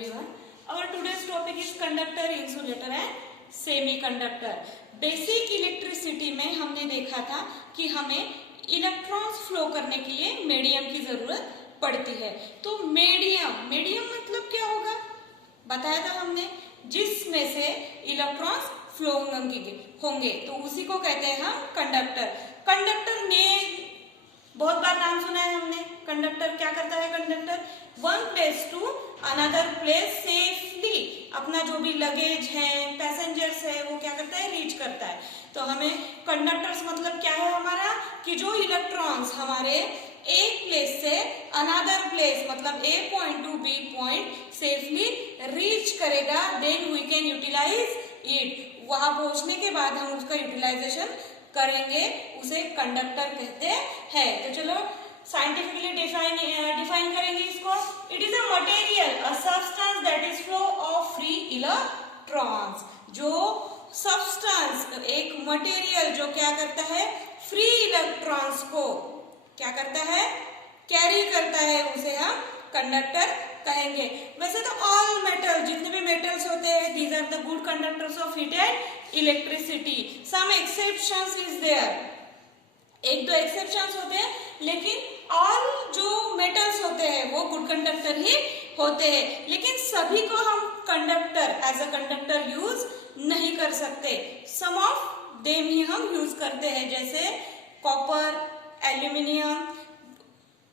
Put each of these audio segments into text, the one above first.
everyone. Our today's topic is conductor, insulator and semiconductor. Basic electricity में हमने देखा था कि हमें इलेक्ट्रॉन्स फ्लो करने के लिए मीडियम की जरूरत पड़ती है। तो मीडियम मतलब क्या होगा बताया था हमने, जिसमें से इलेक्ट्रॉन्स फ्लो होंगे तो उसी को कहते हैं हम कंडक्टर। कंडक्टर ने बहुत बार नाम सुना है हमने। कंडक्टर क्या करता है? Conductor one place to another place safely अपना जो भी लगेज है, पैसेंजर्स है, वो क्या करता है? रीच करता है। तो हमें कंडक्टर्स मतलब क्या है हमारा, कि जो इलेक्ट्रॉन्स हमारे एक प्लेस से अनदर प्लेस मतलब a point to B point safely reach करेगा, then we can utilize it. वहां पहुंचने के बाद हम उसका यूटिलाइजेशन करेंगे, उसे कंडक्टर कहते हैं। तो चलो साइंटिफिकली डिफाइन करेंगे इसको। It is a material, a substance that is flow of free electrons. जो सब्सटेंस, एक मटेरियल जो क्या करता है? फ्री इलेक्ट्रॉन्स को क्या करता है? कैरी करता है, उसे हम कंडक्टर कहेंगे। वैसे तो ऑल मेटल, जितने भी मेटल्स होते हैं, these are the good conductors of heat and electricity. Some exceptions is there, एक दो एक्सेप्शंस होते हैं, लेकिन ऑल जो मेटल्स होते हैं वो गुड कंडक्टर ही होते हैं। लेकिन सभी को हम conductor as a conductor use नहीं कर सकते। सम ऑफ देम ही हम यूज करते हैं, जैसे कॉपर, एल्यूमिनियम,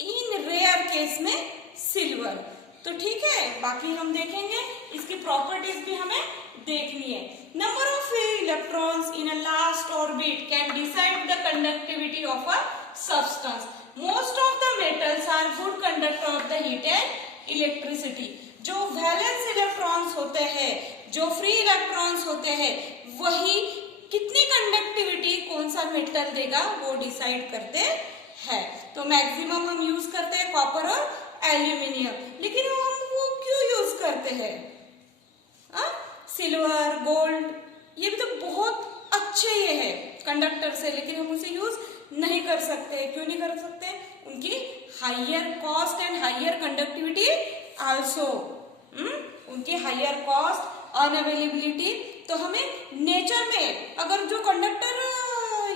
इन रेयर केस में सिल्वर। तो ठीक है, बाकी हम देखेंगे, इसकी प्रॉपर्टीज भी हमें देखनी है। Number of electrons in a last orbit can decide the conductivity of a substance. Most of the metals are good conductor of the heat and electricity. जो वैलेंस इलेक्ट्रॉन्स होते हैं, जो फ्री इलेक्ट्रॉन्स होते हैं, वही कितनी कंडक्टिविटी कौन सा मेटल देगा वो डिसाइड करते हैं। तो मैक्सिमम हम यूज करते हैं कॉपर और एल्यूमिनियम। लेकिन हम वो क्यों यूज करते हैं? सिल्वर, गोल्ड, ये भी तो बहुत अच्छे ये है कंडक्टर से, लेकिन हम उसे यूज नहीं कर सकते। क्यों नहीं कर सकते? उनकी higher cost and higher conductivity also. उनकी हायर कॉस्ट, अनअवेलेबिलिटी। तो हमें नेचर में अगर जो कंडक्टर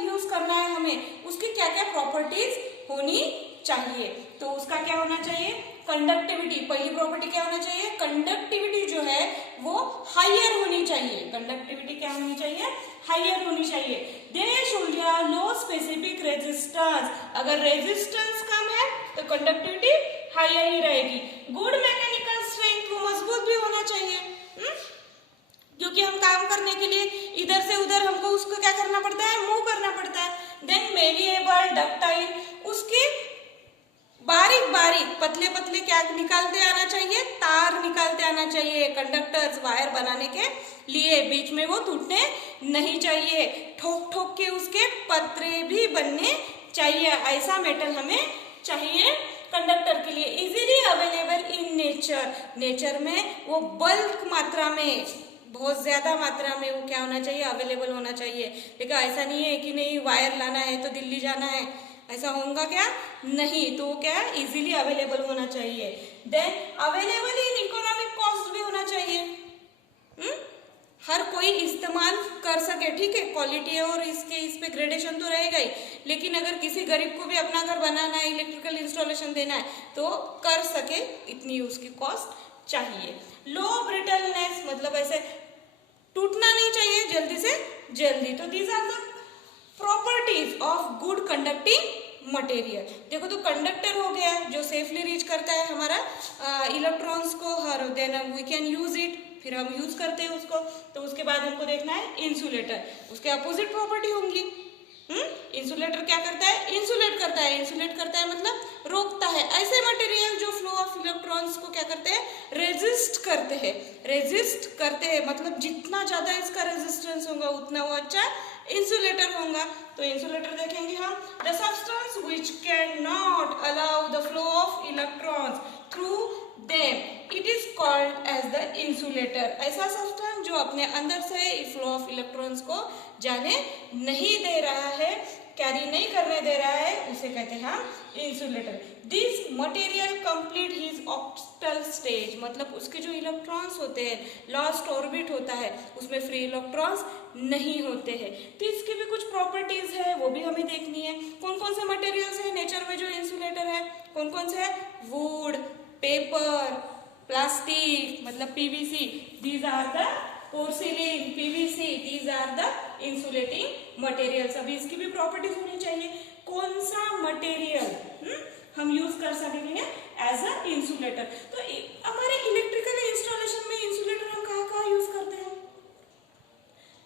यूज करना है, हमें उसकी क्या क्या प्रॉपर्टीज होनी चाहिए। तो उसका क्या होना चाहिए? कंडक्टिविटी। पहली प्रॉपर्टी क्या होना चाहिए? कंडक्टिविटी जो है वो हायर होनी चाहिए। कंडक्टिविटी क्या होनी चाहिए? हायर होनी चाहिए। They should have low specific resistance. अगर रेजिस्टेंस कम है तो कंडक्टिविटी हायर ही रहेगी। गुड मैकेनिकल स्ट्रेंथ, वो मजबूत भी होना चाहिए, क्योंकि हम काम करने के लिए इधर से उधर हमको उसको क्या करना पड़ता है? मूव करना पड़ता है। देन मेलिएबल, डक्टाइल, उसके बारीक बारीक पतले पतले क्या निकालते आना चाहिए? तार निकालते आना चाहिए। कंडक्टर्स, वायर बनाने के लिए बीच में वो टूटने नहीं चाहिए। ठोक ठोक के उसके पतरे भी बनने चाहिए। ऐसा मेटल हमें चाहिए कंडक्टर के लिए। इजीली अवेलेबल इन नेचर में वो बल्क मात्रा में, बहुत ज्यादा मात्रा में वो क्या होना चाहिए? अवेलेबल होना चाहिए। लेकिन ऐसा नहीं है कि नहीं वायर लाना है तो दिल्ली जाना है, ऐसा होगा क्या? नहीं। तो क्या है? इजीली अवेलेबल होना चाहिए। Then available in economic cost भी होना चाहिए। हर कोई इस्तेमाल कर सके, ठीक है। क्वालिटी और इस पे ग्रेडेशन तो रहेगा ही, लेकिन अगर किसी गरीब को भी अपना घर बनाना है, इलेक्ट्रिकल इंस्टॉलेशन देना है, तो कर सके, इतनी उसकी कॉस्ट चाहिए। लो ब्रिटलनेस मतलब ऐसे टूटना नहीं चाहिए जल्दी से जल्दी। तो these are the properties of good conducting material. देखो, तो कंडक्टर हो गया जो सेफली रीच करता है हमारा इलेक्ट्रॉन्स को, हर then we can use it, फिर हम यूज करते हैं उसको। तो उसके बाद हमको देखना है इंसुलेटर, उसके अपोजिट प्रॉपर्टी होंगी। इंसुलेटर क्या करता है? इंसुलेट करता है। इंसुलेट करता है मतलब रोकता है। ऐसे मटेरियल जो फ्लो ऑफ इलेक्ट्रॉन्स को क्या करते हैं? रेजिस्ट करते हैं। रेजिस्ट करते हैं मतलब जितना ज्यादा इसका रेजिस्टेंस होगा उतना वो अच्छा इंसुलेटर होगा। तो इंसुलेटर देखेंगे हम। The substance which can not allow the flow of electrons through them, it is called as the insulator. ऐसा सब्सटेंस जो अपने अंदर से फ्लो ऑफ इलेक्ट्रॉन्स को जाने नहीं दे रहा है, कैरी नहीं करने दे रहा है, उसे कहते हैं हम insulator. This material complete his orbital stage, मतलब उसके जो इलेक्ट्रॉन्स होते हैं, लास्ट ऑर्बिट होता है, उसमें फ्री इलेक्ट्रॉन्स नहीं होते हैं। तो इसकी भी कुछ प्रॉपर्टीज है, वो भी हमें देखनी है। कौन कौन से मटेरियल्स है नेचर में जो इंसुलेटर है, कौन कौन से है? वुड, पेपर, प्लास्टिक मतलब PVC, these are the porcelain, PVC, these are the insulating materials. अभी इसकी भी प्रॉपर्टीज होनी चाहिए। कौन सा मटेरियल हम यूज कर सकेंगे एज अ इंसुलेटर? तो हमारे इलेक्ट्रिकल इंस्टॉलेशन में इंसुलेटर हम कहाँ कहाँ यूज करते हैं?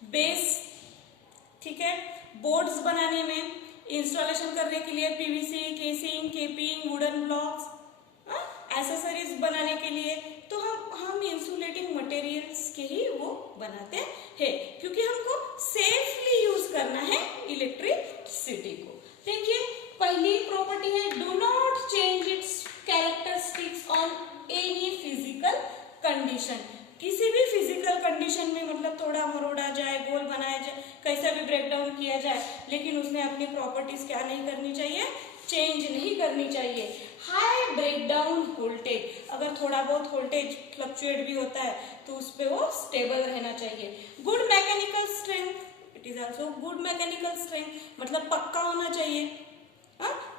बेस, ठीक है, बोर्ड्स बनाने में, इंस्टॉलेशन करने के लिए PVC, casing, capping, wooden blocks, accessories बनाने के लिए, तो हम इंसुलेटिंग मटेरियल्स के ही वो बनाते हैं, क्योंकि हमको सेफली यूज करना है इलेक्ट्रिसिटी को। देखिए पहली प्रॉपर्टी है, do not change it's characteristics on any physical condition. किसी भी फिजिकल कंडीशन में, मतलब थोड़ा मरोड़ा जाए, गोल बनाया जाए, कैसा भी ब्रेक डाउन किया जाए, लेकिन उसने अपनी प्रॉपर्टीज क्या नहीं करनी चाहिए? चेंज नहीं करनी चाहिए। हाई ब्रेक डाउन वोल्टेज, अगर थोड़ा बहुत वोल्टेज फ्लक्चुएट भी होता है तो उस पे वो स्टेबल रहना चाहिए। Good mechanical strength, it is also good mechanical strength, मतलब पक्का होना चाहिए।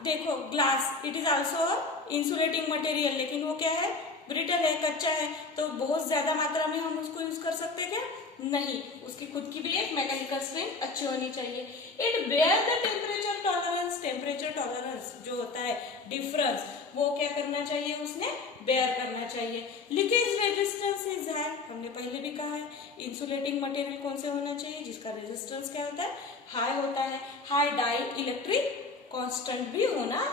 देखो glass, it is also insulating material, लेकिन वो क्या है? ब्रिटल है, कच्चा है, तो बहुत ज्यादा मात्रा में हम उसको यूज कर सकते हैं क्या? नहीं, उसकी खुद की भी एक मैकेनिकल स्ट्रेंथ अच्छी होनी चाहिए। It bear the temperature tolerance, temperature tolerance जो होता है डिफरेंस, वो क्या करना चाहिए? उसने बेयर करना चाहिए। लीकेज रेजिस्टेंस इज हाई, हमने पहले भी कहा है इंसुलेटिंग मटेरियल कौन से होना चाहिए? जिसका रेजिस्टेंस क्या होता है? हाई होता है। हाई डाई इलेक्ट्रिक कांस्टेंट भी होना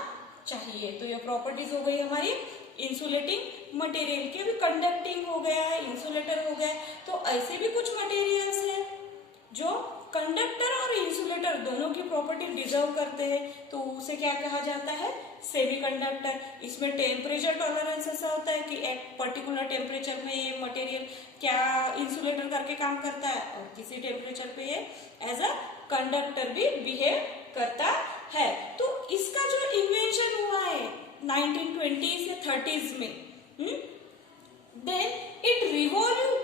चाहिए। तो ये प्रॉपर्टीज हो गई हमारी इंसुलेटिंग मटेरियल के। भी कंडक्टिंग हो गया है, इंसुलेटर हो गया, तो ऐसे भी कुछ मटेरियल्स हैं जो कंडक्टर और इंसुलेटर दोनों की प्रॉपर्टी डिजर्व करते हैं, तो उसे क्या कहा जाता है? सेमीकंडक्टर। इसमें टेम्परेचर टॉलरेंस ऐसा होता है कि एक पर्टिकुलर टेम्परेचर में ये मटेरियल क्या इंसुलेटर करके काम करता है, और किसी टेम्परेचर पे ये एज अ कंडक्टर भी बिहेव करता है। तो इसका जो इन्वेंशन हुआ है 1920s या 30s में, then it revolve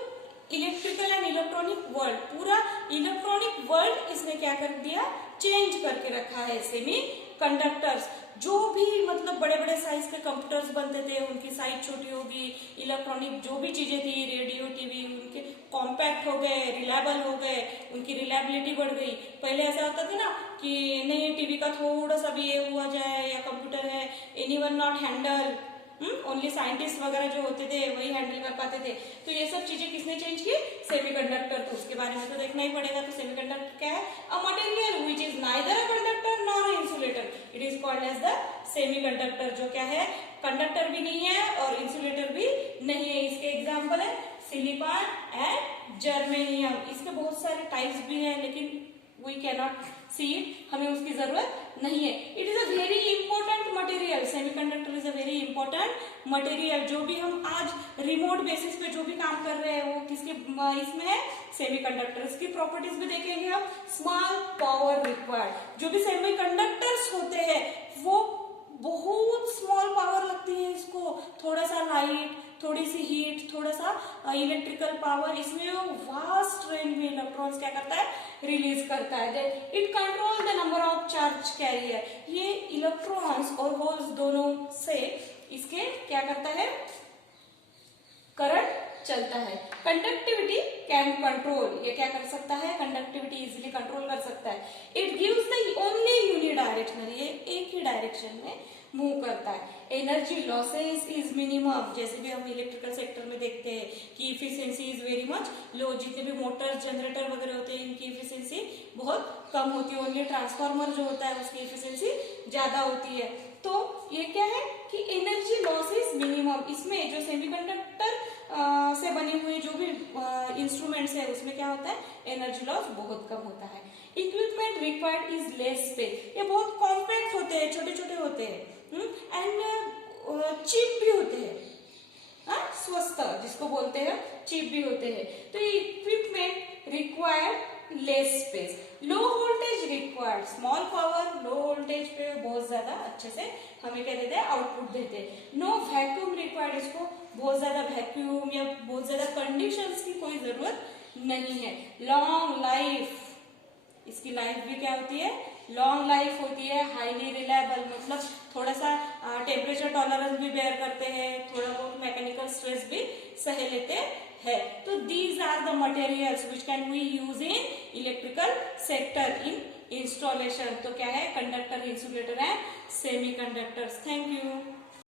electrical and electronic world, पूरा इलेक्ट्रॉनिक वर्ल्ड इसने क्या कर दिया? चेंज करके रखा है। सेमी कंडक्टर्स, जो भी मतलब बड़े बड़े साइज के कंप्यूटर्स बनते थे, उनकी साइज छोटी होगी, इलेक्ट्रॉनिक जो भी चीजें थी, रेडियो, टीवी, उनके कॉम्पैक्ट हो गए, रिलायबल हो गए, उनकी रिलायबिलिटी बढ़ गई। पहले ऐसा होता था ना कि नहीं, टीवी का थोड़ा सा भी ये हुआ जाए या कंप्यूटर है, anyone not handle, only scientist वगैरह जो होते थे वही हैंडल कर पाते थे। तो ये सब चीजें किसने चेंज की? सेमीकंडक्टर। तो उसके बारे में तो देखना ही पड़ेगा। तो सेमीकंडक्टर क्या है? A material which is neither a conductor nor insulator, it is called as the semiconductor. जो क्या है? कंडक्टर भी नहीं है और इंसुलेटर भी नहीं है। इसके एग्जाम्पल है सिलिकॉन एंड जर्मेनियम। इसके बहुत सारे टाइप्स भी हैं, लेकिन वी कैनॉट सी इट, हमें उसकी जरूरत नहीं है। It is a very important material, semiconductor is a very important material. जो भी हम आज रिमोट बेसिस पे जो भी काम कर रहे हैं वो किसके इसमें है? सेमीकंडक्टर। इसकी प्रॉपर्टीज भी देखेंगे हम। स्मॉल पावर रिक्वायर्ड, जो भी सेमीकंडक्टर्स होते हैं वो बहुत स्मॉल पावर लगती है इसको, थोड़ा सा लाइट, थोड़ी सी हीट, थोड़ा सा इलेक्ट्रिकल पावर, इसमें वो वास्ट रेंज में इलेक्ट्रॉन्स क्या करता है? रिलीज करता है। It control the number of charge carrier, ये इलेक्ट्रॉन्स और होल्स दोनों से इसके क्या करता है? करंट चलता है। कंडक्टिविटी कैन कंट्रोल, ये क्या कर सकता है? कंडक्टिविटी इजीली कंट्रोल कर सकता है। It gives the only unidirectional, ये एक ही डायरेक्शन में मूव करता है। एनर्जी लॉसेस इज मिनिमम, जैसे भी हम इलेक्ट्रिकल सेक्टर में देखते हैं कि इफिशियंसी इज वेरी मच लो। जितने भी मोटर, जनरेटर वगैरह होते हैं, इनकी इफिशियंसी बहुत कम होती है। ओनली ट्रांसफार्मर जो होता है उसकी इफिशियंसी ज्यादा होती है। तो ये क्या है कि एनर्जी लॉसेस मिनिमम। इसमें जो सेमीकंडक्टर से बने हुए जो भी इंस्ट्रूमेंट्स है उसमें क्या होता है? एनर्जी लॉस बहुत कम होता है। Equipment required is less space, ये बहुत कॉम्पैक्ट होते हैं, छोटे छोटे होते हैं एंड चीप भी होते हैं, स्वस्थ जिसको बोलते हैं, चीप भी होते हैं। तो equipment required less space, low voltage required, small power low voltage पे बहुत ज्यादा अच्छे से हमें क्या देते हैं, आउटपुट देते हैं। नो वैक्यूम रिक्वायर्ड, इसको बहुत ज्यादा वैक्यूम या बहुत ज्यादा कंडीशंस की कोई जरूरत नहीं है। लॉन्ग लाइफ, इसकी लाइफ भी क्या होती है, लॉन्ग लाइफ होती है। हाईली रिलायबल, मतलब थोड़ा सा टेम्परेचर टॉलरेंस भी बेयर करते हैं, थोड़ा बहुत मैकेनिकल स्ट्रेस भी सह लेते हैं। तो these are the materials which can we use in electrical sector in installation. तो क्या है, conductor, insulator and semiconductors. Thank you.